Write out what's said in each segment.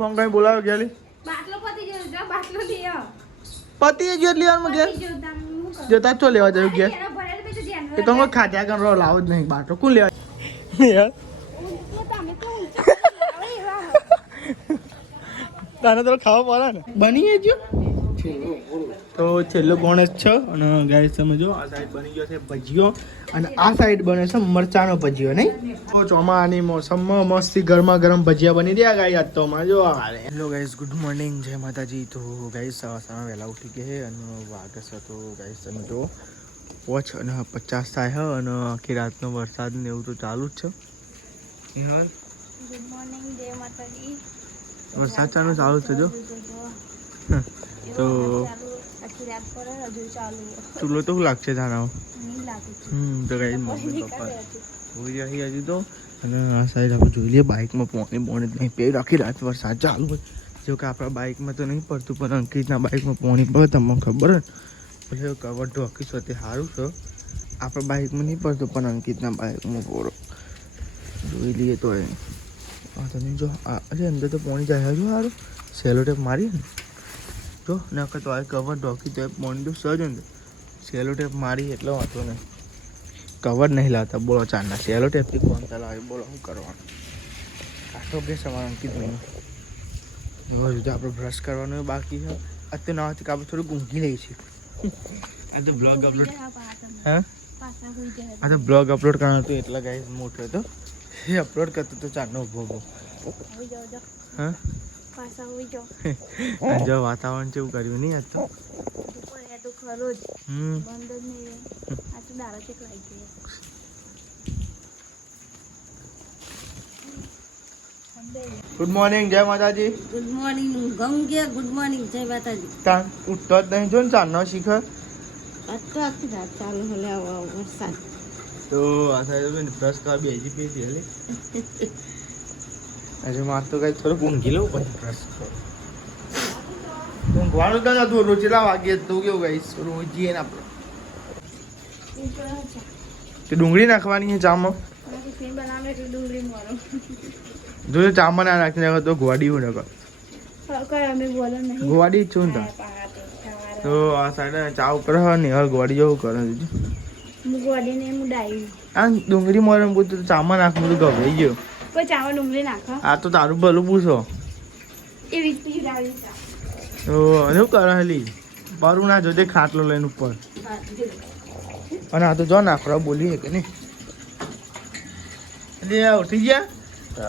Phone કઈ બોલાવ્યો ગેલી બાટલો પતી ગયો જો બાટલો લ્યો પતિ જે લેવાનું કે જતા તો લેવા જાય કે એ તો ખાધ્યા કર લાવો જ નહીં બાટલો કોણ લેવા યાર તાને તો ખાવા પડે ને બની ગયો તો છેલ્લો ગણેશ છે અને ગાઈસ તમે જો આ સાઈડ બની ગયો છે ભજીયો અને આ સાઈડ બને છે મરચાનો ભજીયો નહીં તો ચોમાસાની મોસમમાં મસ્તી ગરમા ગરમ ભજીયા બની રહ્યા ગાઈ આજ તો માં જો હાલે હેલો ગાઈસ ગુડ મોર્નિંગ જય માતાજી તો ગાઈસ સવારમાં વહેલા ઉઠી ગયા અને વાગે છે તો ગાઈસ તમે જો 5:50 થાય છે અને આખી રાતનો વરસાદ ને એવું તો ચાલુ જ છે હાલ ગુડ મોર્નિંગ જય માતાજી વરસાદ ચાલુ છે જો તો આખી રાત પર હજુ ચાલુ ચૂલો તો શું લાગશે તારા નહીં લાગે તો ગાઈસ મમ્મી પપ્પા હોઈ રહી હજી તો અને આ સાઈડ આપણે જોઈ લઈએ બાઇકમાં પોણી જ નહીં પે આખી રાત વરસાદ ચાલુ હોય જો કે આપણા બાઇકમાં તો નહીં પડતું પણ અંકિતના બાઇકમાં પોણી પડે તમને ખબર જ એટલે કવર ઢોકી છે તે સારું છે આપણા બાઇકમાં નહીં પડતું પણ અંકિતના બાઇકમાં પૂરો જોઈ લઈએ તો એ તમે જો અરે અંદર તો પોણી જાય જો સારું સેલો ટેપ મારીએ ને જો નકર તો આ કવર ઢોકી તો પોણી તો સજ અંદર સેલો ટેપ મારી એટલે વાંધો નહીં કવર નહીં લાવતા બોલો ચારના સેલો ટેપથી કોણ ચલાવે બોલો શું કરવાનું આટલો કે સવાલ અંકિત નહીં હજુ આપણે બ્રશ કરવાનું બાકી છે અત્યારે નવાથી આપણે થોડુંક ઊંઘી લઈએ છીએ આ તો બ્લોગ અપલોડ હા આ તો બ્લોગ અપલોડ કરવાનો હતો એટલા ગાઈસ મોટો હતો એ અપલોડ કરતો તો ચારનો ઉભો હા જો વાતાવરણ કેવું કર્યું નહીં આજ તો ગુડ મોર્નિંગ જય માતાજી ગુડ મોર્નિંગ ગંગે ગુડ મોર્નિંગ જય માતાજી તાન ઉઠતો જ નહીં જો ને ચારનો શીખર આટલો આખી રાત ચાલુ હલે વરસાદ તો આ સાઈડ બ્રશ કરવા બેસી પેસી હલે આજે માર તો કઈ થોડુંક ઊંઘી લઉં પછી બ્રશ ઊંઘવાનું તો નતું રોજેલા વાગે તો કેવું ગાઈસ રોજીએ ને આપણે તે ડુંગળી નાખવાની છે ચામાં જો ચામાં ના નાખી નાખો તો ગોવાડી હું નકર ગોવાડી છું ને તો આ સાઈડ ચા ઉપર ને હવે ગોવાડી જેવું કરે આ ડુંગળી મોરે પૂછતું ચામાં નાખવું તો ગભરાઈ ગયો કોઈ ચાવલ ડુંગળી નાખો આ તો તારું ભલું પૂછો એવી પીછી ડાળી તો શું કરે હલી બારું ના જોજે ખાટલો લઈને ઉપર અને આ તો જો નાખવા બોલીએ કે નહીં એટલે ઉઠી ગયા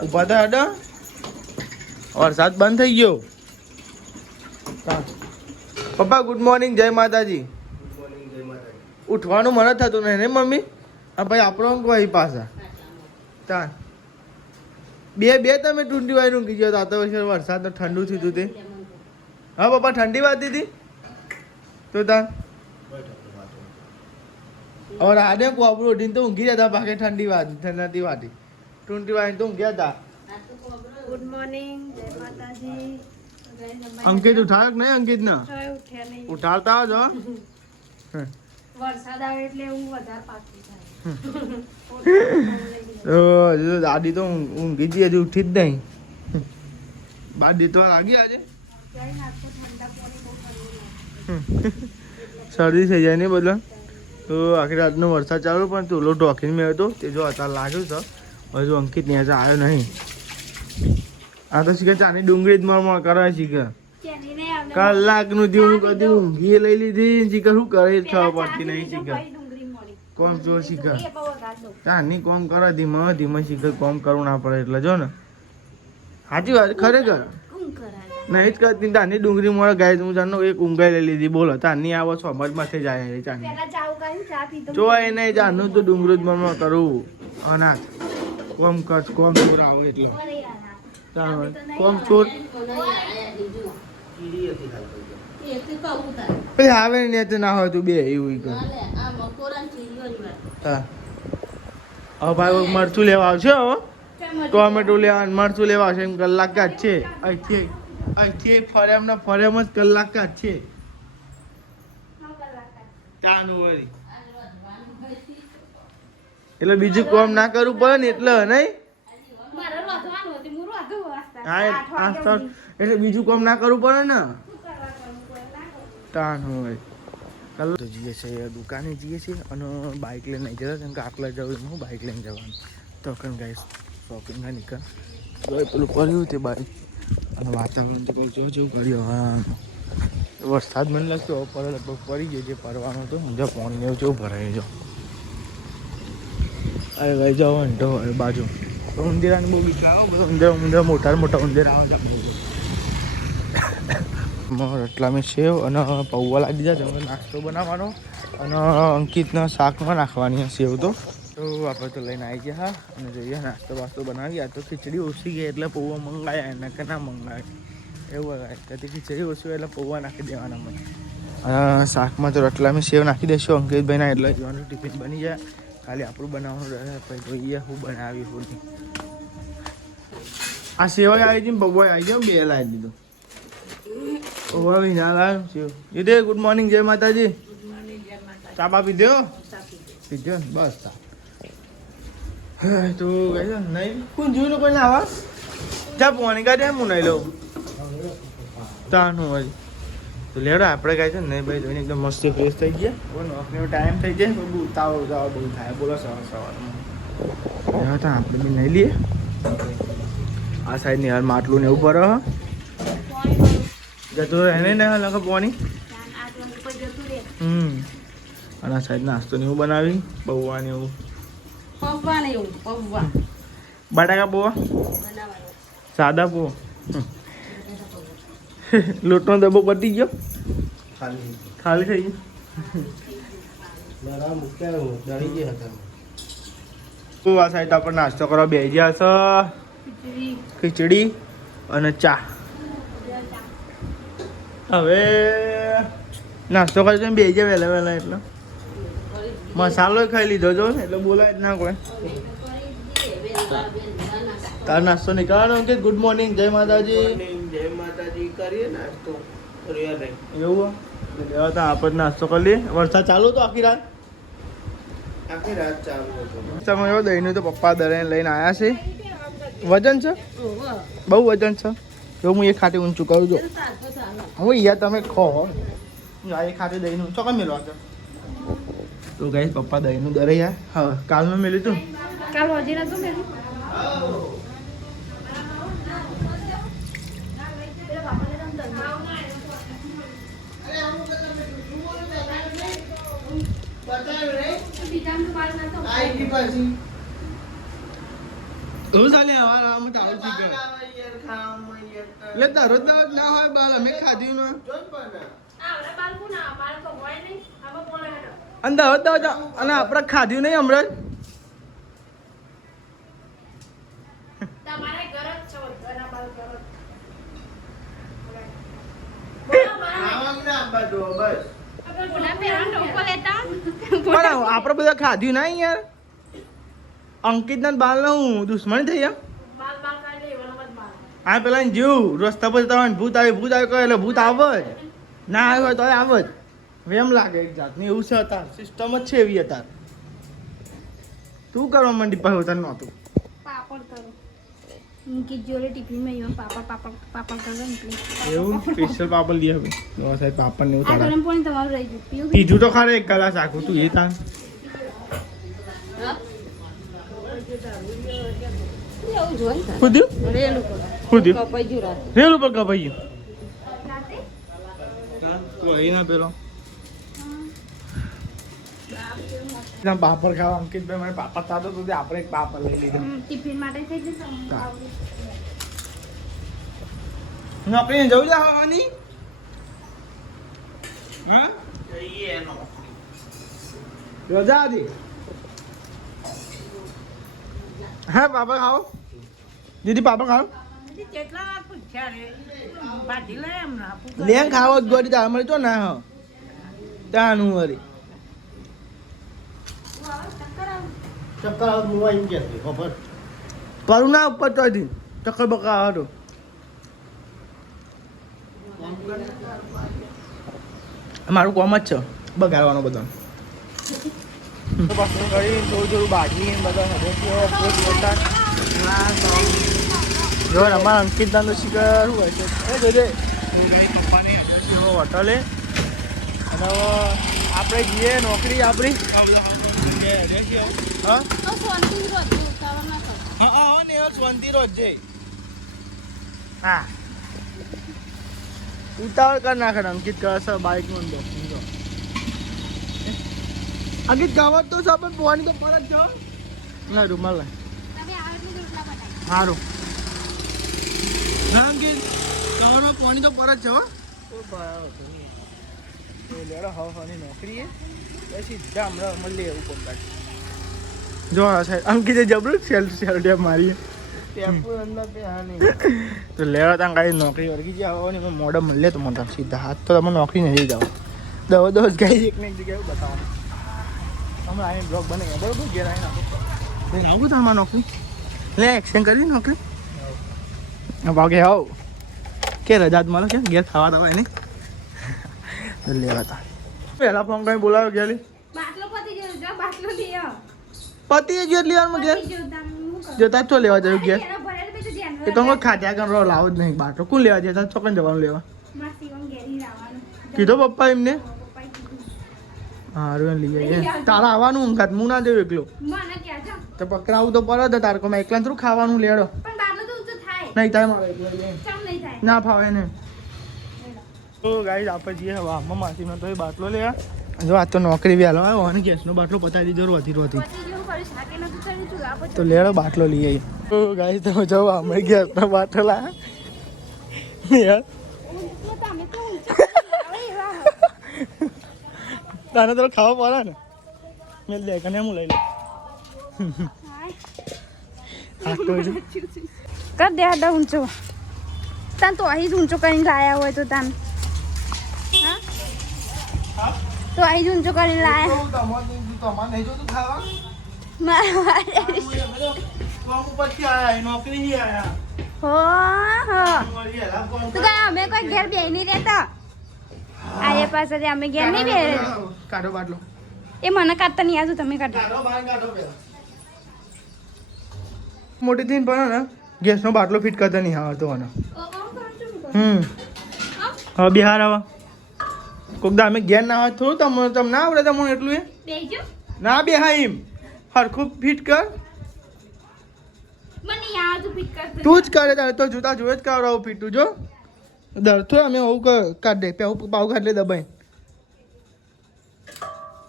ઉભા હતા અડા વરસાદ બંધ થઈ ગયો પપ્પા ગુડ મોર્નિંગ જય માતાજી ઉઠવાનું મને થતું નહીં ને મમ્મી આ ભાઈ આપણો કોઈ પાછા તા બે તમે ટૂંટી વાય ઊંઘી ગયો તો વરસાદ ઠંડુ થયું હતું તે હા પપ્પા ઠંડી વાતી હતી તો તાર હવે રાડે કોપરું ઉઠીને તો ઊંઘી જતા બાકી ઠંડી વાતી ટૂંટી વાય તો ઊંઘ્યા હતા ગુડ મોર્નિંગ જય માતાજી અંકિત ઉઠાયો કે નહીં અંકિત ને ઉઠાડતા આવજો વરસાદ આવે એટલે હું વધારે પાકી થાય દાદી તો ઊંઘી જઈ હજી ઉઠી જ નહીં દાદી તો લાગી આજે શરદી થઈ જાય ને બધા તો આખી રાતનો વરસાદ ચાલુ પણ તોલો ઢોકીને મેં હતો તે જો અત્યારે લાગ્યું છે હજુ અંકિત ત્યાં આવ્યો નહીં આ તો શીખે ચાની ડુંગળી જ મરમર કરે શીખે કલાકનું જેવું કદી ઊંઘી લઈ લીધી શીખે શું કરે ખબર પડતી નહીં શીખે કોમ જો શીખે ચાની કોમ કરે ધીમા ધીમા શીખે કોમ કરવું ના પડે એટલે જો ને સાચી વાત ખરેખર નહીં જ કરતી તાની ડુંગળી મળે ગાય હું જાણો એક ઊંઘાઈ લઈ લીધી બોલો તાની આવો સમજમાંથી જાય ચાની જોવાય નહીં જાણું તો ડુંગળી જ મનમાં કરવું અનાથ કોમ કર કોમ ચોર આવો એટલે કોમ ચોર પછી આવે ને તો ના હોય તું બે એવું કર હા હવે ભાઈ મરચું લેવા આવશે હવે ટોમેટો લેવા મરચું લેવા આવશે એમ કલાક જ છે અહીંથી ફરેમ ને ફરેમ જ કલાક જ છે તાનું વળી એટલે બીજું કામ ના કરવું પડે ને એટલે નહીં એટલે બીજું કામ ના કરવું પડે ને તાન હોય ચાલો તો જઈએ છીએ દુકાને જઈએ છીએ અને બાઇક લઈને નહીં જતા કેમ કે આટલા જવું હું બાઇક લઈને જવાનું તો કણ ગાઈસ શોપિંગ ના નીકળ તો પેલું કર્યું તે બાઇક અને વાતાવરણ તો જો જેવું કર્યું હા વરસાદ મને લાગતો પર લગભગ પડી ગયો જે પડવાનો હતો ઊંઝા પાણી એવું જેવું ભરાય જો અરે ભાઈ જાઓ તો બાજુ ઉંદેરાને બહુ બીક લાવો બધા ઉંદેરા મોટા ઉંદેરા આવે છે રટલા મેં સેવ અને પૌવા લાગી દીધા તેમાં નાસ્તો બનાવવાનો અને અંકિતના શાકમાં નાખવાની સેવ તો આપણે તો લઈને આવી ગયા હા અને જોઈએ નાસ્તો બાસ્તો બનાવી આ તો ખીચડી ઓછી ગઈ એટલે પૌવા મંગાવ્યા એના કે ના મંગાવ્યા એવું ત્યાંથી ખીચડી ઓછી એટલે પૌવા નાખી દેવાના મને શાકમાં તો રટલા મેં સેવ નાખી દઈશું અંકિતભાઈના એટલે જવાનું ટિફિન બની જાય ખાલી આપણું બનાવવાનું રહે પછી જોઈએ હું બનાવી હું નહીં આ સેવાય આવી હતી ને પૌવા આવી જાવ બે લાવી દીધું ઓવા વિના લાવ્યો સેવ એ દે ગુડ મોર્નિંગ જય માતાજી ચા બા પીધો પીધો ને બસ ચા તો કહે નહીં કોણ જોયું કોઈ ના આવા ચા પાણી કાઢે હું નહીં લઉં તાનું હોય તો લેડો આપણે કહે છે ને નહીં ભાઈ જોઈને એકદમ મસ્ત ફ્રેશ થઈ ગયા બોલો નોકરીનો ટાઈમ થઈ જાય બહુ ઉતાવળ બહુ થાય બોલો સવારમાં આપણે બી નહીં લઈએ આ સાઈડની હાલ માટલું ને એવું ભરો જતું રહે ને લખો પાણી અને આ સાઈડ નાસ્તો ને એવું બનાવી પૌવા ને એવું બટાકા પૌવા સાદા પૌવા લોટનો ડબ્બો પતી ગયો ખાલી થઈ ગયો આ સાઈડ આપણે નાસ્તો કરવા બે ગયા છે ખીચડી અને ચા હવે નાસ્તો કરી બે ગયા વહેલા વહેલા એટલે મસાલો ખાઈ લીધો જો એટલે બોલાય જ ના કોઈ તાર નાસ્તો નીકળવાનો કે ગુડ મોર્નિંગ જય માતાજી કરીએ નાસ્તો એવું તો આપણે નાસ્તો કરી લઈએ વરસાદ ચાલુ હતો આખી રાત ચાલુ હતો તમે એવો દહીંનું તો પપ્પા દરે લઈને આવ્યા છે વજન છે બહુ વજન છે જો હું એક ખાતે ઊંચું કરું છું હવે યાર તમે ખો એક ખાતે દહીંનું ચોક્કસ મેળવા છો તો ગાઈસ પપ્પા દહીંનું દરે યાર હા કાલનું મેળ્યું તું કાલ હજી નતું મેળ્યું એટલે દરરોજ ના હોય બાલ અમે ખાધ્યું ને અને દરરોજ અને આપણે ખાધ્યું નહીં હમણાં આપડે બધા ખાધ્યું ના યાર અંકિત ના બાલ ના હું દુશ્મની થઈ એમ આ પેલા જીવ રસ્તા પર જતા હોય ભૂત આવ્યું કહે એટલે ભૂત આવે જ ના આવ્યું હોય તો આવે જ એમ લાગે એક જાતની એવું છે અત્યારે સિસ્ટમ જ છે એવી અત્યારે તું કરવા માંડી પાછું તને નહોતું પાપડ કરો ઉનકી જોડે ટિફિનમાં એમાં પાપડ કરો ને એવું સ્પેશિયલ પાપડ લઈ આવે તો સાહેબ પાપડ ને એવું આ ગરમ પાણી તમારું રહી ગયું પીવું પીધું તો ખરે એક ગ્લાસ આખું તું એ તાર એવું જોઈ ખુદ્યું રેલું ખુદ્યું કપાઈ ગયું રેલ ઉપર કપાઈ ગયું કોઈ ના પેલો પાપડ ખાવા અંકિતભાઈ મને પાપડ ખાતો તો આપણે એક પાપડ લઈ લીધો ટિફિન માટે થઈ જશે નોકરી જવું જવાની હા રજા હતી હા પાપડ ખાઓ દીદી પાપડ ખાઓ લેન ખાવો જ ગોળી તાર મળે તો ના હો ત્યાંનું વળી ચક્કર આવતું એમ કે ખબર કરું ના ઉપર તો ચક્કર બકા હતો મારું કોમ જ છે બગાડવાનો બધા પસંદ કરી થોડું થોડું બાજી બધા જો અમારા અંકિતનો શિખર શું હોય છે એ જોજે પપ્પાને હોટલે અને આપણે જઈએ નોકરી આપણી હા શાંતિ રોજ છે હા ઉતાવળ કર નાખે અંકિત કરે બાઇકમાં અંકિત ગાવા તો છે પણ પોવાની તો પર જ છો ના રૂમાલ સારું ના અંકિત ગાવામાં પોવાની તો પર જ છો લેડો હવાની નોકરી પછી સીધા હમણાં મળીએ એવું કોન્ટ્રાક્ટ જો આ સાહેબ અંકિતે જબરું સેલ્ફ મારી તો લેવા ત્યાં ગાડી નોકરી વર્ગી જાય ને મોડમ મળે તો મને સીધા હાથ તો તમે નોકરી નહીં જાઓ દસ ગાડી એક ને એક જગ્યાએ બતાવવાનું હમણાં આવીને બ્લોગ બને ગયા બરોબર ઘેર આવીને આવું તમારે નોકરી લે એક્શન કરી નોકરી ભાગે આવ કે રજાત મળે કે ઘેર ખાવા દવા એને લેવા તા પહેલા ફોન કઈ બોલાવ્યો ગયેલી પતિ જ લેવાનું ઘેર જતા છો લેવા જવું ઘેર એ તો ખાત્યા કર લાવો જ નહીં બાટલો કોણ લેવા જતા ચોકન જવાનું લેવા કીધો પપ્પા એમને હારું લઈ જઈએ તારા આવવાનું ઊંઘાત હું ના જવું એકલો તો પકડાવું તો પરત તારે મેં એકલા થોડું ખાવાનું લેડો નહીં થાય મારે ના ફાવે ને તો ગાઈસ આપણે જઈએ હવે આમાં માસીમાં તો એ બાટલો લેવા જો આ તો નોકરી વહેલો આવ્યો અને ગેસનો બાટલો પતાવી દીધો હતી તો લેડો બાટલો લઈ આવીએ તો ગાઈસ તમે જાઓ અમે ગેસનો બાટલો લાયા તાને તો ખાવા પડે ને મેં લે કને હું લઈ લઉં કર દે આડા ઊંચો તાન તો અહીં જ ઊંચો કરીને લાયા હોય તો તાન તો અહીં જ ઊંચો કરીને લાયા તો કઈ અમે કોઈ ઘેર બે નહીં રહેતા આયે પાસે અમે ઘેર નહીં બે કાઢો બાટલો એ મને કાઢતા નહીં આજુ તમે કાઢો મોટી થઈને પણ ને ગેસનો બાટલો ફિટ કરતા નહીં આવતો આનો હવે બિહાર આવા કોક દા અમે ઘેર ના આવે થોડું તમને ના આવડે તમને એટલું એ ના બે હા એમ હરખું ફિટ કર તું જ કરે તારે તો જૂતા જોવે જ કરાવું ફિટ તું જો ડરતો અમે આવું કાઢ દે પાવ કાઢ લે દબાઈ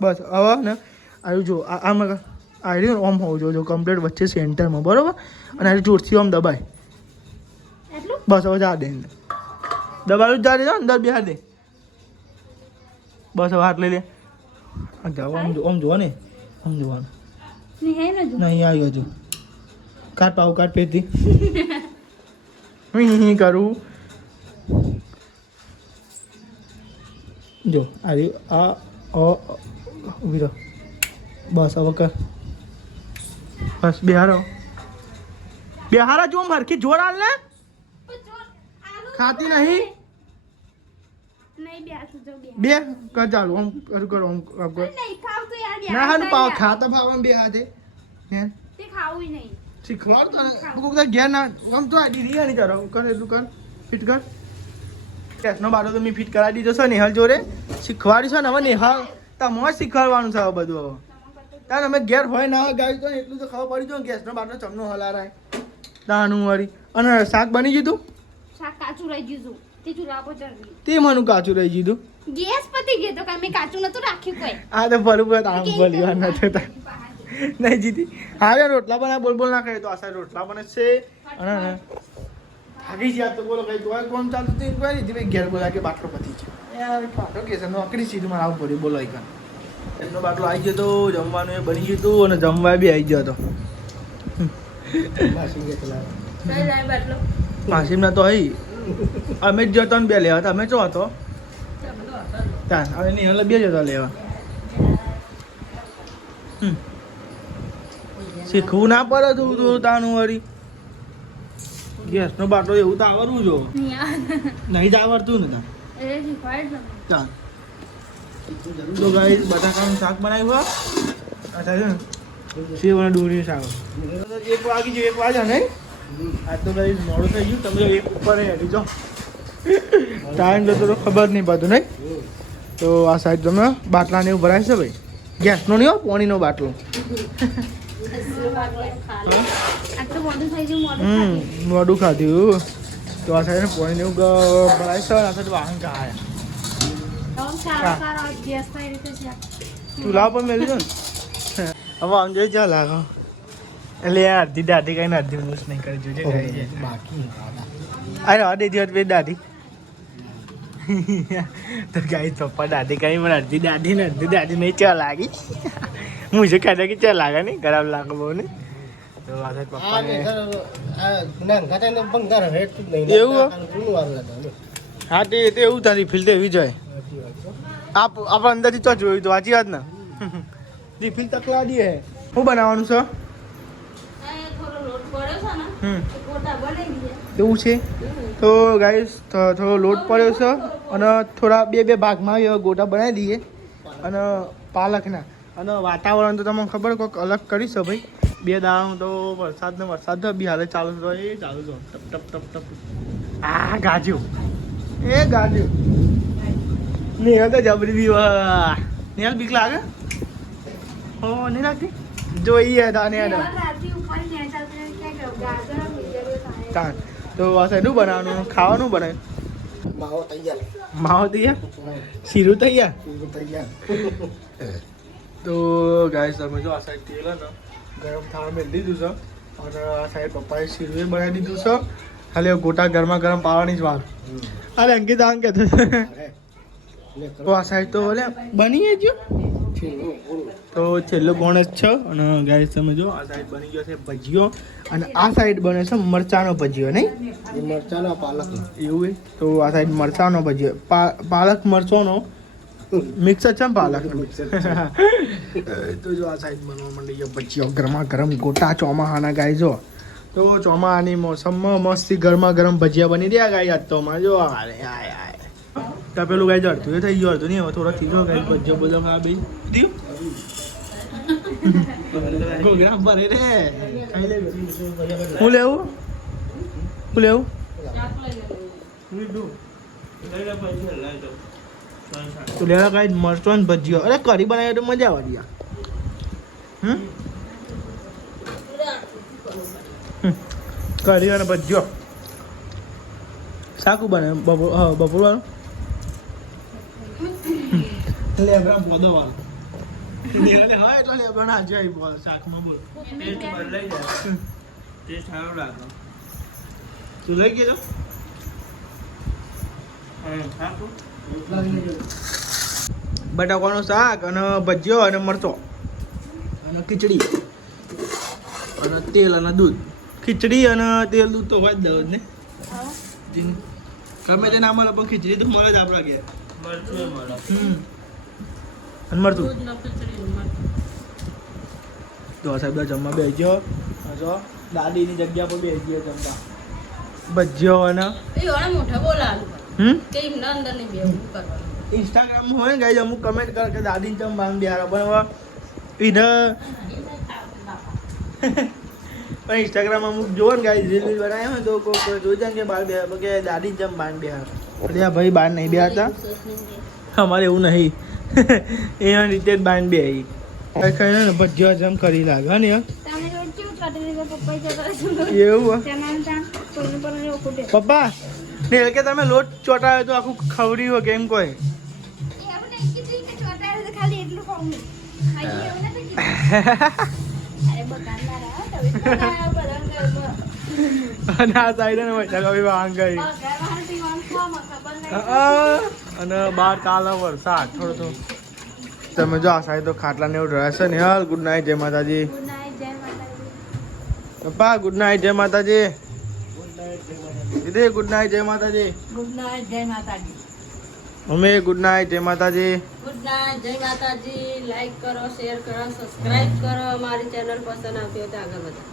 બસ હવે ને આવ્યું જો આમ આવ્યું ઓમ હોવું જોઈએ કમ્પ્લીટ વચ્ચે સેન્ટરમાં બરાબર અને આ જોરથી આમ દબાય બસ હવે જા દે દબાયું જ જા દે અંદર બિહાર દે બસ હવે હાથ લઈ લે જાઓ આમ જુઓ ને આમ જોવાનું નહીં આવ્યું હજુ કાઢ પાવ કાઢ પેથી કરું જો આ ઉભી રહો બસ હવે કર બસ બિહારો જો મરખી જોર હાલ ને ખાતી નહીં બે કર ચાલુ આમ કરું કરો આમ ના હાલ પાવ ખાતા ભાવ બે હાથે શીખવાડ તો ઘેર ના આમ તો આડી રહ્યા નહીં કરો કર એટલું કર ફિટ કર ગેસનો બાટલો તો મેં ફિટ કરાવી દીધો છે નેહાલ જોડે શીખવાડ્યું છે ને હવે નેહાલ તમારે શીખવાડવાનું છે હવે બધું હવે તાર અમે ઘેર હોય ના હોય ગાયું તો એટલું તો ખબર પડી જો ગેસનો બાટલો ચમનો હલારાય તાનું વાળી અને શાક બની ગયું શાક કાચું રહી ગયું તે ચૂલા પર ચડવી તે માનું કાચું રહી ગયું ગેસ પતી ગયો તો મેં કાચું નતું રાખ્યું કોઈ આ તો બરોબર આમ બોલ્યા ન થતા નહીં જીતી હા રોટલા બના બોલ ના કરે તો આ સાઈડ રોટલા બને છે અને આગી જ્યાં તો બોલો કઈ તો કોણ ચાલતું હતું કોઈ નહીં ભાઈ ઘેર બોલા કે બાટલો પતી છે યાર પાટો કે છે નોકરી સીધું મારે આવવું પડ્યું બોલો એક એમનો બાટલો આવી ગયો તો જમવાનું એ બની ગયું હતું અને જમવા બી આવી ગયો હતો માસીમના તો અહીં અમે જ જતો ને બે લેવા હતા અમે ચો હતો ત્યાં હવે નહીં બે જતો લેવા શીખવું ના પડે તું તાનું વળી ગેસનો બાટલો એવું તો આવડવું જો નહીં જ આવડતું ને ત્યાં તો ગાઈસ બટાકાનું શાક બનાવ્યું અચ્છા સેવ અને ડુંગળીનું શાક 1 વાગી ગયું 1 વાગ્યા નહીં આ તો ભાઈ મોડું થઈ ગયું તમે એક ઉપર હેડી જાઓ ટાઈમ જતો તો ખબર નહીં પડતું નહીં તો આ સાઈડ તમે બાટલા ને એવું ભરાય છે ભાઈ ગેસનો નહીં હો પાણીનો બાટલો મોડું ખાધું તો આ સાઈડ પાણી એવું ભરાય છે આ સાઈડ વાહન કાઢે ચૂલા પર મેળવી દો ને હવે આમ જોઈ ચાલ લાગો એટલે અડધી દાદી કઈ અડધી મૂસ નહીં કરી જોજે બાકી અરે અડધી દિવસ બે દાદી તો ગાઈ પપ્પા દાદી કઈ મને અડધી દાદી ને અડધી દાદી નહીં ચા લાગી મુझे कहता कि चल लागा नहीं खराब लागा बहू ने तो आधा पप्पा ने એવું હા તે એવું તારી ફીલ તો એવી જાય આપણે અંદરથી તો જોયું તો વાંચી વાત ને રિફિલ તકલા દે શું બનાવવાનું છે એવું છે તો ગાઈસ થોડો લોટ પડ્યો છે અને થોડા બે ભાગમાં ગોટા બનાવી દઈએ અને પાલકના અને વાતાવરણ તો તમને ખબર કોઈક અલગ કરી છે ભાઈ 2 દાડાનું તો વરસાદ બી હાલે ચાલુ છે એ ચાલુ છે ટપ ટપ ટપ ટપ આ ગાજ્યું એ ગાજ્યું નિહાલ તો જબરી બી વાહ નિહાલ બીક લાગે હો નહીં લાગતી જોઈએ દાને તો આ સાઈડનું બનાવવાનું ખાવાનું બનાવ્યું માવો તૈયાર શીરું તૈયાર તો ગાઈસ તમે જો આ સાઈડ તેલ ને ગરમ થવા મેળ દીધું છે અને આ સાઈડ પપ્પાએ શીરું બનાવી દીધું છે ખાલી ગોટા ગરમા ગરમ પાવાની જ વાર અરે અંકિત આમ કહેતો તો આ સાઈડ તો ઓલે બની ગયો તો છેલ્લો ગોણસ છે અને ગાઈસ તમે જો આ સાઈડ બની ગયો છે ભજીયો અને આ સાઈડ બને છે મરચાનો ભજીયો નહીં મરચાનો પાલક એવું તો આ સાઈડ મરચાનો ભજીયો પાલક મરચોનો મિક્સ છે ને પાલક તો જો આ સાઈડ બનવા માંડી ગયો ભજીયો ગરમા ગરમ ગોટા ચોમાહાના ગાય જો તો ચોમાહાની મોસમમાં મસ્તી ગરમા ગરમ ભજીયા બની રહ્યા ગાય આજ તો માં જો અરે આય તો પેલું ગાય જડતું થઈ ગયું હતું નહીં હવે થોડા થઈ ગયો ગાય ભજીયો બધો ખા ભાઈ દીધું પ્રોગ્રામ ભરે રે હું લેવું તો લેવા કાંઈ મરચો ને ભજીયો અરે કઢી બનાવી તો મજા આવે કઢી અને ભજીયો શાકું બને બપોરવાનું લેબરા પોદો વાળો હા એટલે લેબરા ના જાય બોલ શાકમાં બોલ ટેસ્ટ બદલાઈ જાય ટેસ્ટ સારો લાગે તું લઈ ગયો બટાકાનું શાક અને ભજીયો અને મરચો અને ખીચડી અને તેલ અને દૂધ ખીચડી અને તેલ દૂધ તો હોય જ દઉં ને ગમે તે ના મળે પણ ખીચડી તો મળે જ આપણા ઘેર મરચું મળે અને મરચું તો સાહેબ જમવા બેસજો જો દાદીની જગ્યા પર બેસજો જમવા ભજીયો અને इंस्टाग्राम में होए गाइस अमुक कमेंट करके दादी चम बांध दिया पर इधर पर इंस्टाग्राम अमुक जो ने गाइस रील बनाए हो तो को जो जाएंगे बाल के दादी चम बांध दिया अरे भाई बाहर नहीं भी आता हमारे वो नहीं ये रीते बांध भी आई कहीं ना भजिया जम करी लागा ने पप्पा नेल के તમે લોટ ચોટાયો તો આખું ખવડી હો કેમ કોઈ અને આ સાઈડ ને મજા કવી વાંગ ગઈ અને બાર કાલો વરસાદ થોડો તો તમે જો આ સાઈડ તો ખાટલા ને એવું રહેશે ને હાલ ગુડ નાઇટ જય માતાજી પપ્પા ગુડ નાઇટ જય માતાજી गुड नाइट जय माता जी गुड नाइट जय माता जी मम्मी गुड नाइट जय माता जी गुड नाइट जय माता जी लाइक करो शेयर करो सब्सक्राइब करो हमारे चैनल पसंद आते हो तो आगे बढ़ो।